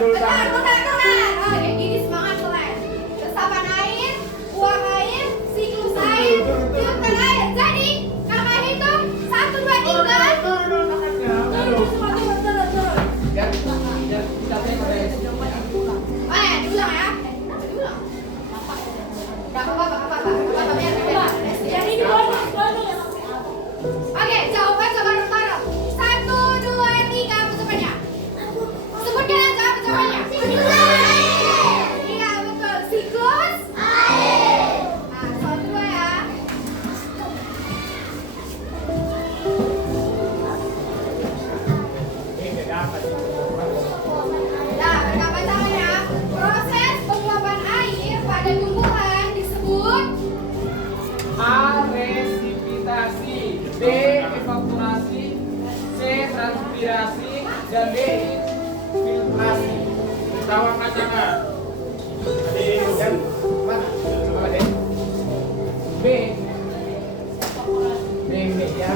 dulu Bentar, tangan. bentar. Oh, kayak gini semangat kalian. Resapan air, uap air, siklus air, filter air. Jadi, kakak hitung 1, 2, 3. Turun dulu tangannya. Aduh. Biar kita beres. Diulang ya. Diulang. Gak apa-apa. Biar. Jadi ini bonus. Oke, jawaban bareng-bareng. 1, 2, 3, apa jawabannya? Sebutkan aja apa jawabannya. Iya, betul. Siklus air. Nah, soal kedua ya. Ini dapat. Nah, mereka bacanya. Proses penguapan air pada tumbuhan disebut A. Resipitasi, B. Evaporasi, C. Transpirasi, dan D. Filtrasi. Tawa pasangan. Ada Dan mana? Apa D? B. B ya.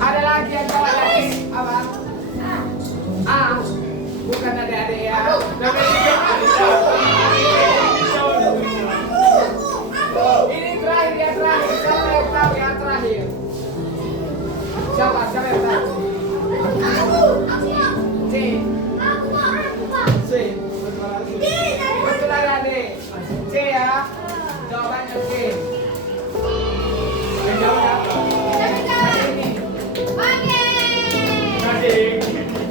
Ada lagi yang jawab lagi apa? A. Bukan adik-adik ya. Ini terakhir ya terakhir. Siapa yang tahu yang terakhir? Siapa yang tahu? C. C. Betul adik. C ya. Jawabannya C. Yang jawab apa? Ini. Oke. Kasih.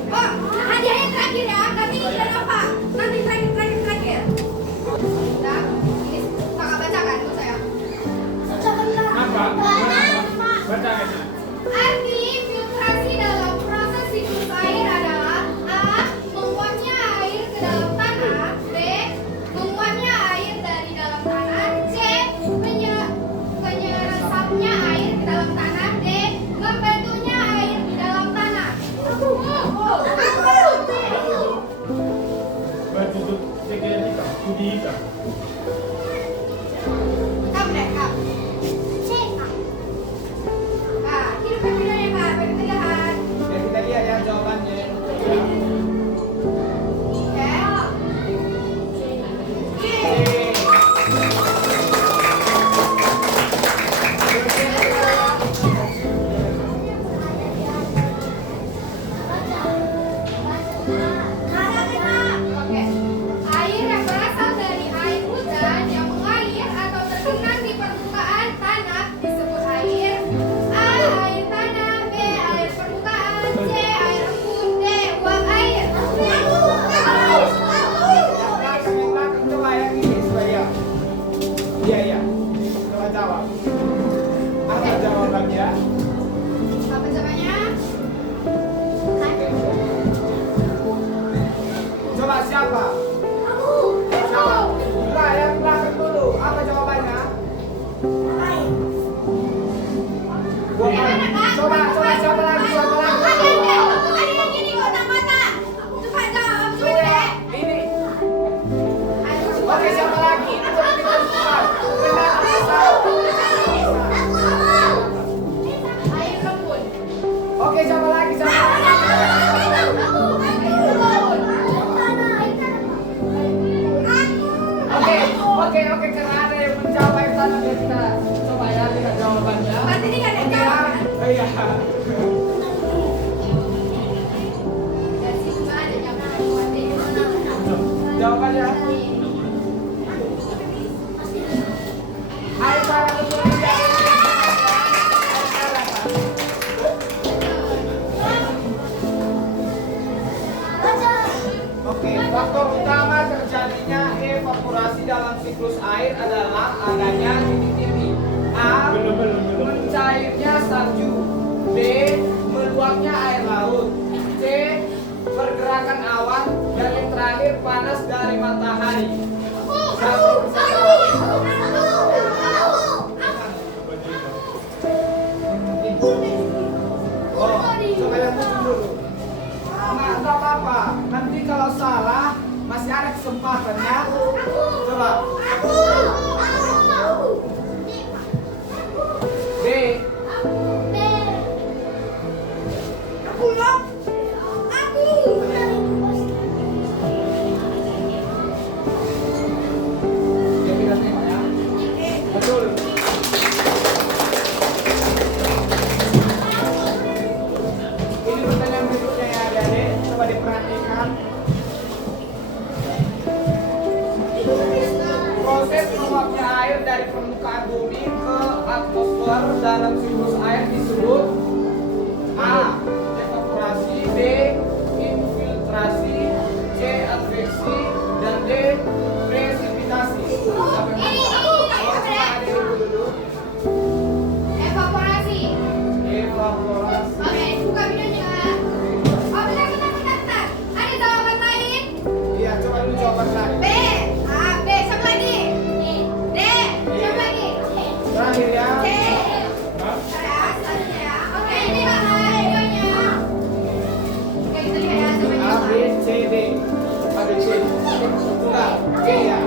Oh, hadiahnya terakhir ya. Nanti dan apa? Nanti terakhir. Nah, ini kakak bacakan tuh saya. Apa? Baca aja. Arti filtrasi dalam proses siklus air adalah A. Menguapnya air ke dalam tanah, B. Menguapnya air dari dalam tanah, C. Penyeresapnya air ke dalam tanah, D. Membentuknya air di dalam tanah. Batu tu sekali kita, studi kita. Kamu deh, Kak. Nah, hidup videonya Kak, bagi penjelasan. Ya kita lihat ya jawabannya. Oke. Oke. Air yang berasal dari air hujan yang mengalir atau tergenang di permukaan tanah disebut air. A. Air tanah, B. Air permukaan, C. Air embun, D. Uap air. Yang belakang coba yang ini supaya. Iya. Coba jawab. Apa jawabannya? Apa jawabannya? Coba siapa? Siapa? Nah, yang belakang dulu. Apa jawabannya? Bukan. Coba siapa lagi? Ada yang gini kotak-kotak. Coba jawab, coba deh. Ini. Ayo, Oke, siapa lagi? Ini coba kita buka. Benar, bisa. air embun. Oke, siapa lagi? Oke, karena ada yang menjawab yang tadi kita coba ya lihat jawabannya. Berarti ini kan yang Oke, jawab, ya. kan? Iya. Dari situ nggak ada jawaban. Jawabannya. Air tanah betul ya. Oke, faktor utama terjadinya evaporasi dalam siklus air adalah adanya titik-titik. A. Belum. Mencairnya salju. B. Meluapnya air laut. C. Pergerakan awan. Dan yang terakhir panas dari matahari. Satu persatu. Oh, coba yang dulu. Nggak apa-apa. Nanti kalau salah masih ada kesempatannya. Coba. B. air disebut A. Evaporasi, B. Infiltrasi, C. Adveksi, dan D. Presipitasi. Siapa yang Ini mau? aku Coba ada dulu. Evaporasi. Evaporasi. Oke, buka videonya. Oh, bentar. Ada jawaban lain? Iya, coba dulu jawaban lain. B. B. Siapa lagi? D. Siapa lagi? Terakhir ya. C. Ada selanjutnya ya. Oke, ini videonya. Oke, kita lihat ya sama A, B, C, D. A, B, C. Enggak, C ya.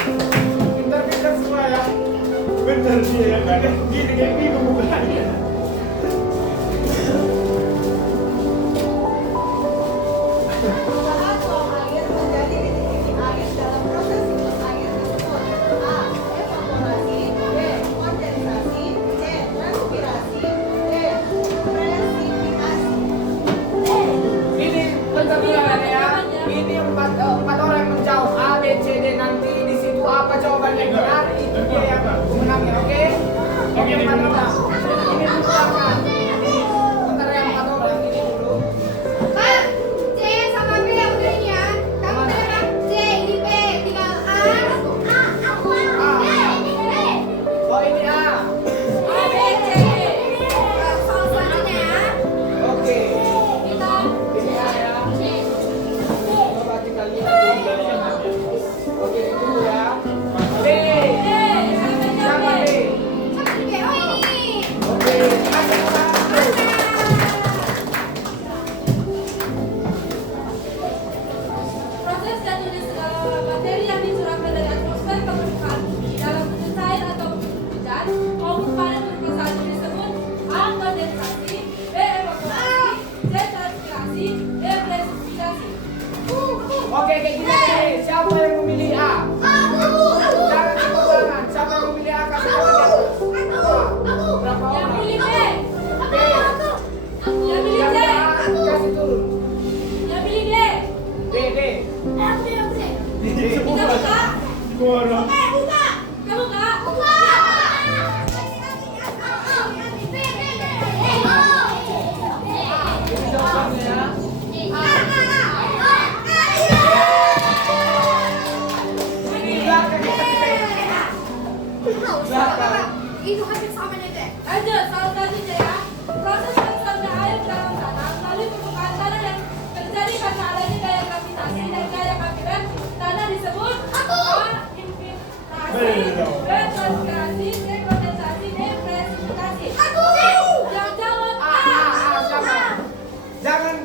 Pintar-pintar semua ya. Bener sih ya, kadang gini kayak bingung bukannya. Saat uap air menjadi titik-titik air dalam proses siklus air tersebut. A. Evaporasi, B. Kondensasi, C. Transpirasi, D. Presipitasi. Ini penterbangan ya. Ini empat orang yang menjawab A, B, C, D. Nanti di situ apa jawaban yang benar itu dia yang menangnya, oke? Oke, empat orang. Ini penterbangan. Bentar ya, empat orang ini dulu. Pak, C sama B yang udah ini ya. Kamu terima C, ini B, tinggal A. Aku A. Oh ini A. A, B, C. Soal selanjutnya ya. Oke. Kita Ini A ya. C. Coba kita lihat. Oke, dulu ya. B. Siapa B? Siapa ini B? Oh ini. Oke. Ada satu. Proses jatuhnya segala materi yang dicurahkan dari atmosfer ke permukaan bumi dalam bentuk cair atau hujan maupun padat berupa salju disebut A. Kondensasi, B. Evaporasi, C. Transpirasi, D. Presipitasi. Oke, kayak gini deh. Siapa yang memilih A? Aku. Jangan sembarangan. Siapa yang memilih A? Kasih tahu di atas. Berapa Yang orang? pilih B, B. yang pilih Yang C, A kasih turun. yang pilih D. D, D. Kita buka, Semua orang. kita buka. Ini jawabannya ya. Ini belakang. Belakang. Itu hampir sama nih deh. Lanjut, soal selanjutnya ya. Proses transfernya air ke dalam tanah melalui permukaan tanah yang terjadi karena adanya gaya gravitasi dan gaya kapiran tanah disebut A. Infiltrasi, B. Transpirasi, C. Kondensasi, D. Presipitasi. Yang jawab A, siapa? Jangan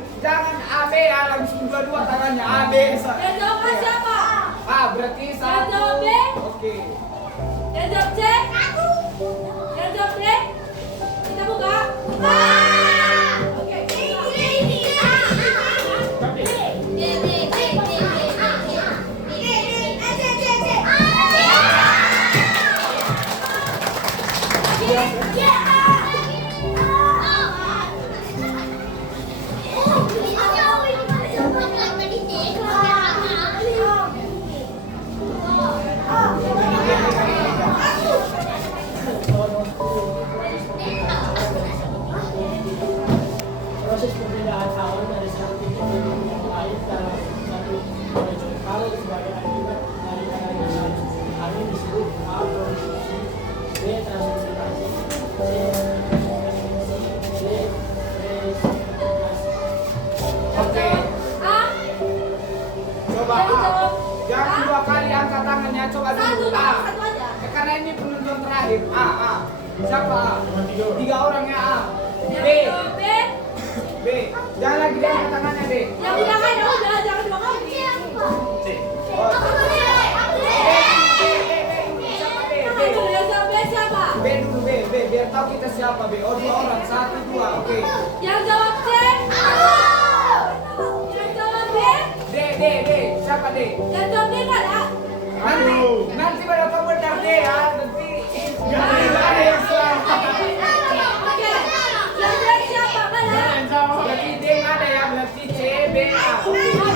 A, B ya. Langsung dua-dua tangannya. A, B. Yang jawab A siapa? A, berarti Yang satu. jawab B? Oke. Yang jawab C? Yang jawab D? Kita buka. Oke, Proses perpindahan awan dari satu titik ke titik lain dalam satu menuju kalau sebagai akibat dari adanya salju. Hal ini disebut A. Produksi, B. Transpirasi, C. Kondensasi, D. Presipitasi. Oke. A. Coba Jadi A. jawab Jangan A. dua kali angkat tangannya. Coba Satu, dulu A. satu aja. Karena ini penentuan terakhir. A. Siapa A? Cuma 3 orang. 3 orangnya A. Yang B. jawab B. B. Jangan lagi diangkat tangannya B. Yang bilang aja udah, jangan dua kali. C. Oh. Siapa B? B. Yang jawab B siapa? B dulu B. Biar tahu kita siapa B. Oh 2 orang. 1, 2. Oke. Yang jawab C? Yang jawab D? D. Siapa D? Yang jawab D nggak ada? Nanti pada tahu benar D ya. Nanti nggak ada yang salah. Oke. Yang D siapa? Nggak ada. Yang sama. Berarti D nggak ada ya. Berarti C, B, A. Oke.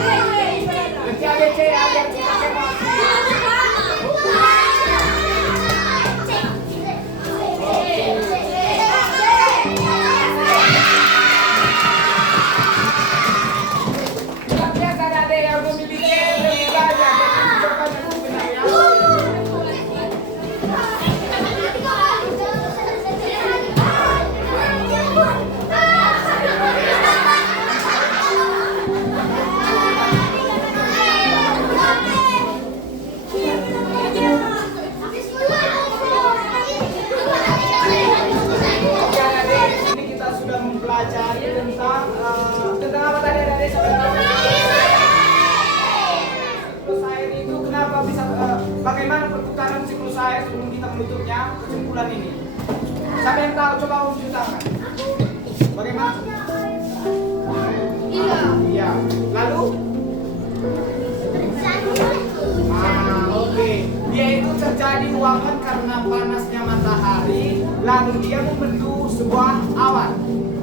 menjadi uapkan karena panasnya matahari, lalu dia membentuk sebuah awan.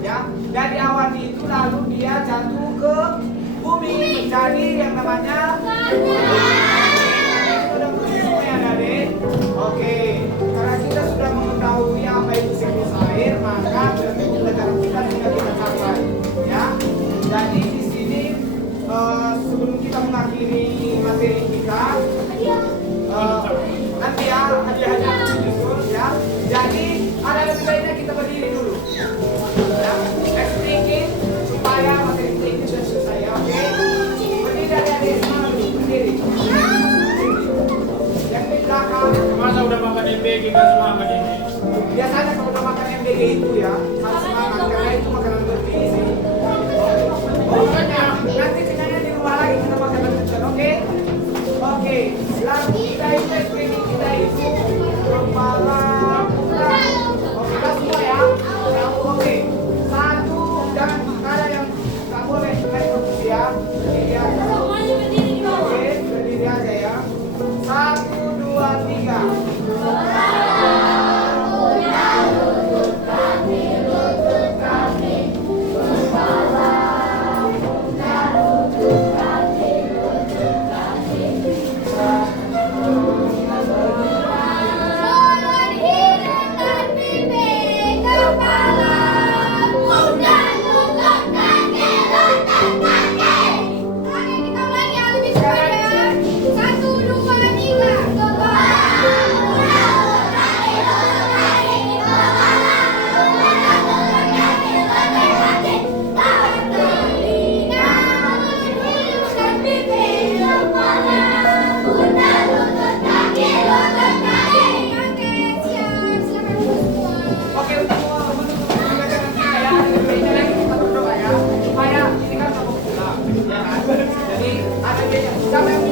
Ya, dari awan itu lalu dia jatuh ke bumi menjadi yang namanya sudah semua ya adik. Oke, karena kita sudah mengetahui apa itu siklus air, maka berarti pelajaran kita sudah kita capai. Ya, jadi di sini sebelum kita mengakhiri materi kita, nanti ya hadiah-hadiah menyusul ya. Jadi ada lebih baiknya kita berdiri dulu. Ya, sedikit supaya materi ini sudah selesai ya. Oke, berdiri adik-adik semua dulu, berdiri. Yang di belakang. Masa udah makan MBG kan semangat ini? Biasanya kalau udah makan MBG itu ya harus semangat karena itu makanan bergizi. Pokoknya nanti kenyangnya di rumah lagi kita makan lanjutan, oke? Oke, lalu kita itu training kita itu kepala putra. Oke, kita semua ya. Oke, satu jangan ada yang nggak boleh naik kursi ya. Berdiri aja. Semuanya berdiri di bawah. Oke, berdiri aja ya. 1, 2, 3. Mulut, hidung, dan bibir, kepala, pundak, lutut, kaki, lutut, kaki. Oke, kita ulangi ya, lebih cepat ya. 1, 2, 3. Kepala, pundak, lutut, kaki, lutut, kaki. Kepala, pundak, lutut, kaki, lutut, kaki. Tangan, telinga, mulut, hidung, dan bibir, kepala, pundak, lutut, kaki, lutut, kaki. Oke, siap. Silakan semua. Oke, untuk menutup pembelajaran kita ya, lebih baiknya lagi kita berdoa ya, supaya ini kan mau pulang, ya kan? Jadi ada siapa yang